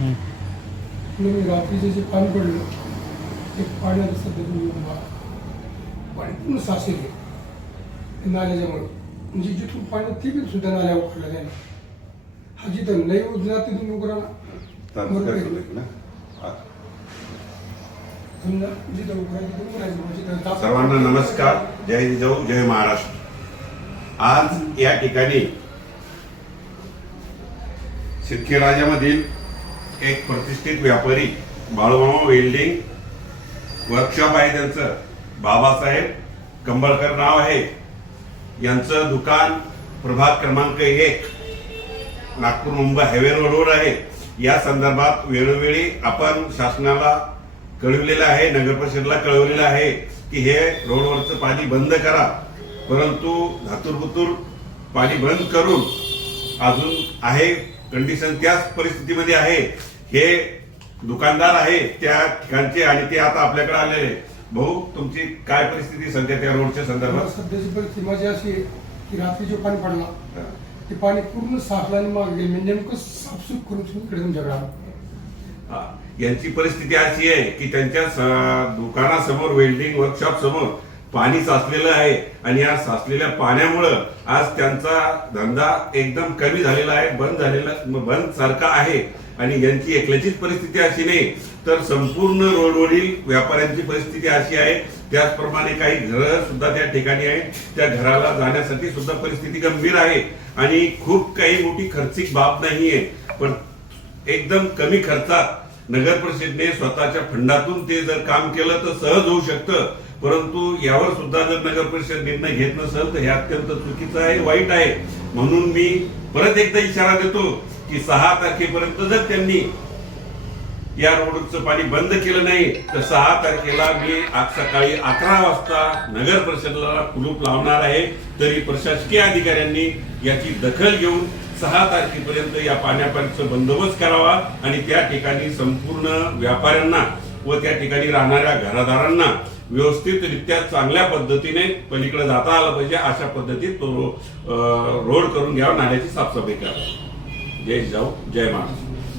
मी रात्रीचे जे पाणी पडलं ते पाण्याचं सध्या. पाणी पूर्ण साचेल नाल्याच्यामुळं म्हणजे जिथून पाणी ते बी सुद्धा नाल्या उकरल्या नाही हा जिथं लई उजला तिथून उकरा म्हणजे सर्वांना नमस्कार. जय जिजाऊ जय महाराष्ट्र. आज या ठिकाणी शेतकरी राजामधील एक प्रतिष्ठित व्यापारी बाळूमामा वेल्डिंग वर्कशॉप आहे त्यांचं. बाबासाहेब कंबळकर नाव आहे. यांचं दुकान प्रभाग क्रमांक एक नागपूर मुंबई हायवे रोडवर आहे. या संदर्भात वेळोवेळी आपण शासनाला कळविलेलं आहे नगर परिषदला कळवलेलं आहे की हे रोडवरचं पाणी बंद करा. परंतु धातुरपुतूर पाणी बंद करून अजून आहे कंडिशन त्याच परिस्थितीमध्ये आहे. हे दुकानदार आहे त्या ठिकाणचे आणि ते आता आपल्याकडे आलेले भाऊ तुमची काय परिस्थिती सध्या त्या रोडच्या संदर्भात? सध्याची परिस्थिती माझी अशी आहे की रात्री जो पाणी पडला ते पाणी पूर्ण साचलं आणि मागे गेलं मी नेमकं साफसूफ करून इकडे तुमच्याकडे आलो. यांची परिस्थिती अशी आहे की त्यांच्या दुकानासमोर वेल्डिंग वर्कशॉप समोर पाणी साचलेलं आहे आणि या साचलेल्या पाण्यामुळं आज त्यांचा धंदा एकदम कमी झालेला आहे बंद झालेला बंद सारखा आहे. आणि यांची एकल्याचीच परिस्थिती अशी नाही तर संपूर्ण रोडवरील व्यापाऱ्यांची परिस्थिती अशी आहे. त्याचप्रमाणे काही घरं सुद्धा त्या ठिकाणी आहे त्या घराला जाण्यासाठी सुद्धा परिस्थिती गंभीर आहे. आणि खूप काही मोठी खर्चिक बाब नाहीये पण एकदम कमी खर्चात नगर परिषदेने स्वतःच्या फंडातून ते जर काम केलं तर सहज होऊ शकतं. परंतु यावर सुद्धा जर नगर परिषद निर्णय घेत नसेल तर हे अत्यंत चुकीचं आहे वाईट आहे. म्हणून मी परत एकदा इशारा देतो की सहा तारखेपर्यंत जर त्यांनी या रोडचं पाणी बंद केलं नाही तर सहा तारखेला मी आज सकाळी अकरा वाजता नगर परिषदेला कुलूप लावणार आहे. तरी प्रशासकीय अधिकाऱ्यांनी याची दखल घेऊन सहा तारखेपर्यंत या पाण्यापाण्याचा बंदोबस्त करावा आणि त्या ठिकाणी संपूर्ण व्यापाऱ्यांना व त्या ठिकाणी राहणाऱ्या घरादारांना व्यवस्थितरित्या चांगल्या पद्धतीने पलीकडे जाता आलं पाहिजे अशा पद्धतीत तो रोड करून घ्यावा नाल्याची साफसफाई करावी. जय जाऊ जय महाराष्ट्र